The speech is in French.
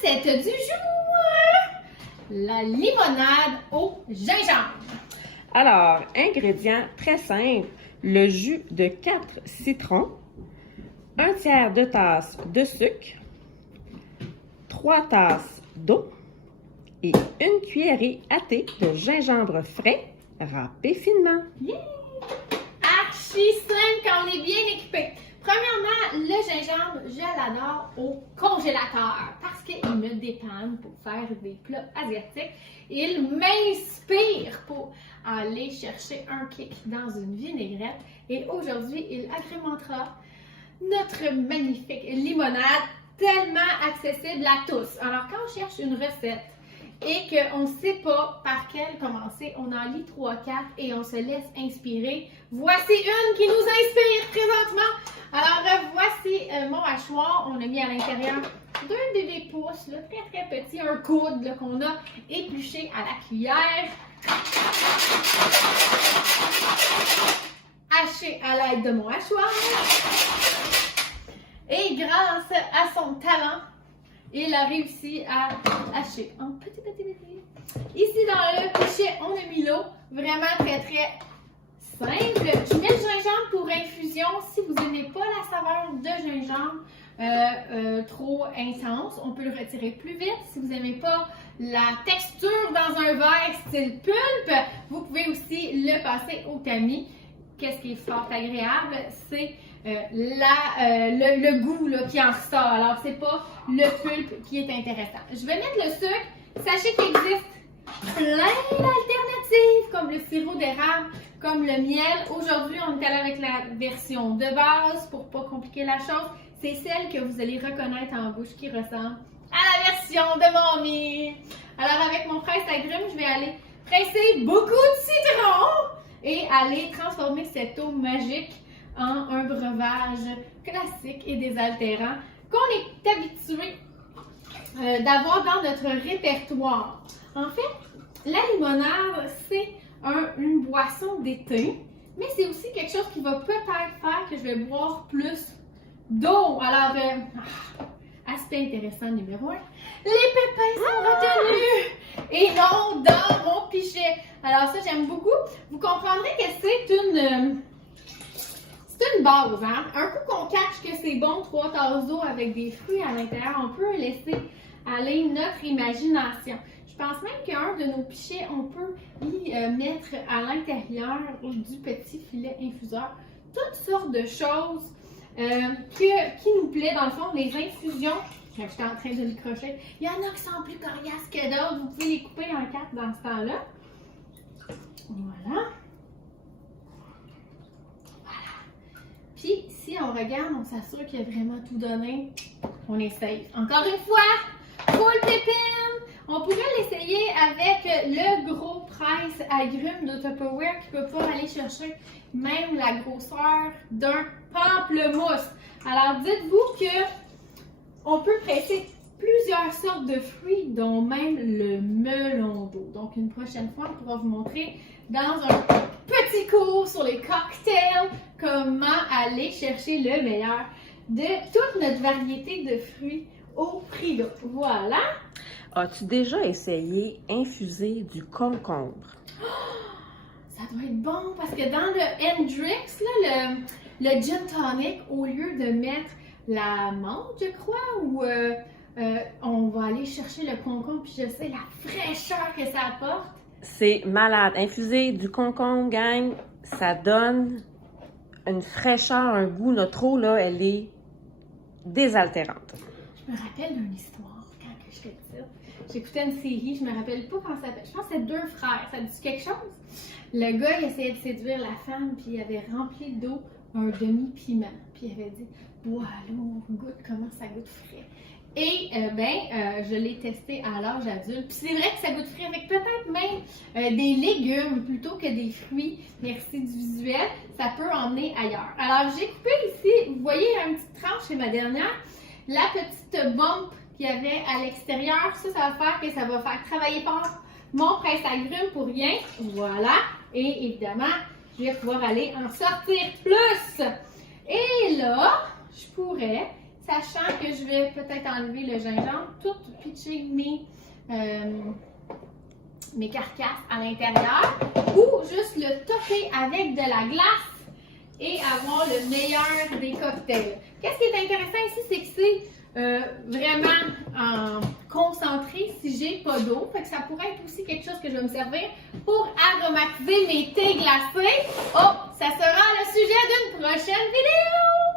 recette du jour, la limonade au gingembre. Alors, ingrédients très simples, le jus de 4 citrons, 1/3 de tasse de sucre, 3 tasses d'eau et une cuillerée à thé de gingembre frais râpé finement. Yeah! Archi simple quand on est bien équipé. Premièrement, le gingembre, je l'adore au congélateur parce qu'il me dépanne pour faire des plats asiatiques. Il m'inspire pour aller chercher un kick dans une vinaigrette. Et aujourd'hui, il agrémentera notre magnifique limonade tellement accessible à tous. Alors, quand on cherche une recette et qu'on ne sait pas par quelle commencer, on en lit 3-4 et on se laisse inspirer. Voici une qui nous inspire présentement. Alors, voici mon hachoir. On a mis à l'intérieur 2 bébés pouces, là, très très petits, un coude là, qu'on a épluché à la cuillère. Haché à l'aide de mon hachoir. Et grâce à son talent, il a réussi à hacher en petit. Ici, dans le pichet, on a mis l'eau. Vraiment très, très simple. Je mets le gingembre pour infusion. Si vous n'aimez pas la saveur de gingembre trop intense, on peut le retirer plus vite. Si vous n'aimez pas la texture dans un verre style pulpe, vous pouvez aussi le passer au tamis. Qu'est-ce qui est fort agréable, c'est le goût là, qui en ressort. Alors, c'est pas le pulpe qui est intéressant. Je vais mettre le sucre. Sachez qu'il existe plein d'alternatives, comme le sirop d'érable, comme le miel. Aujourd'hui, on est allé avec la version de base pour pas compliquer la chose. C'est celle que vous allez reconnaître en bouche qui ressemble à la version de mamie. Alors, avec mon presse agrumes, je vais aller presser beaucoup de citron et aller transformer cette eau magique en un breuvage classique et désaltérant qu'on est habitué d'avoir dans notre répertoire. En fait, la limonade, c'est une boisson d'été, mais c'est aussi quelque chose qui va peut-être faire que je vais boire plus d'eau. Alors, aspect intéressant numéro 1, les pépins sont retenus et non dans mon pichet. Alors ça, j'aime beaucoup. Vous comprendrez que c'est une base, hein? Un coup qu'on catch que c'est bon, 3 tasses d'eau avec des fruits à l'intérieur, on peut laisser aller notre imagination. Je pense même qu'un de nos pichets, on peut y mettre à l'intérieur du petit filet infuseur toutes sortes de choses qui nous plaît. Dans le fond, les infusions, j'étais en train de le crocher, il y en a qui sont plus coriaces que d'autres. Vous pouvez les couper en 4 dans ce temps-là. Voilà. Puis, si on regarde, on s'assure qu'il y a vraiment tout donné. On est safe. Encore une fois, full pépine. On pourrait l'essayer avec le gros presse agrumes de Tupperware qui ne peut pas aller chercher même la grosseur d'un pamplemousse. Alors, dites-vous que on peut presser plusieurs sortes de fruits, dont même le melon d'eau. Donc, une prochaine fois, on pourra vous montrer dans un petit cours sur les cocktails comment aller chercher le meilleur de toute notre variété de fruits au prix d'eau. Voilà. As-tu déjà essayé infuser du concombre? Ça doit être bon parce que dans le Hendrix, là, le gin tonic, au lieu de mettre la menthe, je crois, ou on va aller chercher le concombre, puis je sais la fraîcheur que ça apporte. C'est malade. Infuser du concombre, gang, ça donne une fraîcheur, un goût. Notre eau, là, elle est désaltérante. Je me rappelle d'une histoire quand j'étais petite. J'écoutais une série, je me rappelle pas comment ça s'appelle. Je pense que c'est 2 frères. Ça dit quelque chose? Le gars, il essayait de séduire la femme, puis il avait rempli d'eau un demi-piment. Puis il avait dit, bois l'eau, goûte comment ça goûte frais. Et je l'ai testé à l'âge adulte. Puis c'est vrai que ça goûte frais avec peut-être même des légumes plutôt que des fruits. Merci du visuel. Ça peut emmener ailleurs. Alors j'ai coupé ici, vous voyez une petite tranche, c'est ma dernière. La petite bump qu'il y avait à l'extérieur, ça va faire que ça va faire travailler fort mon presse agrumes pour rien. Voilà. Et évidemment, je vais pouvoir aller en sortir plus. Et là, je pourrais sachant que je vais peut-être enlever le gingembre, tout pitcher mes carcasses à l'intérieur, ou juste le topper avec de la glace et avoir le meilleur des cocktails. Qu'est-ce qui est intéressant ici, c'est que c'est vraiment concentré si j'ai pas d'eau. Fait que ça pourrait être aussi quelque chose que je vais me servir pour aromatiser mes thés glacés. Oh, ça sera le sujet d'une prochaine vidéo!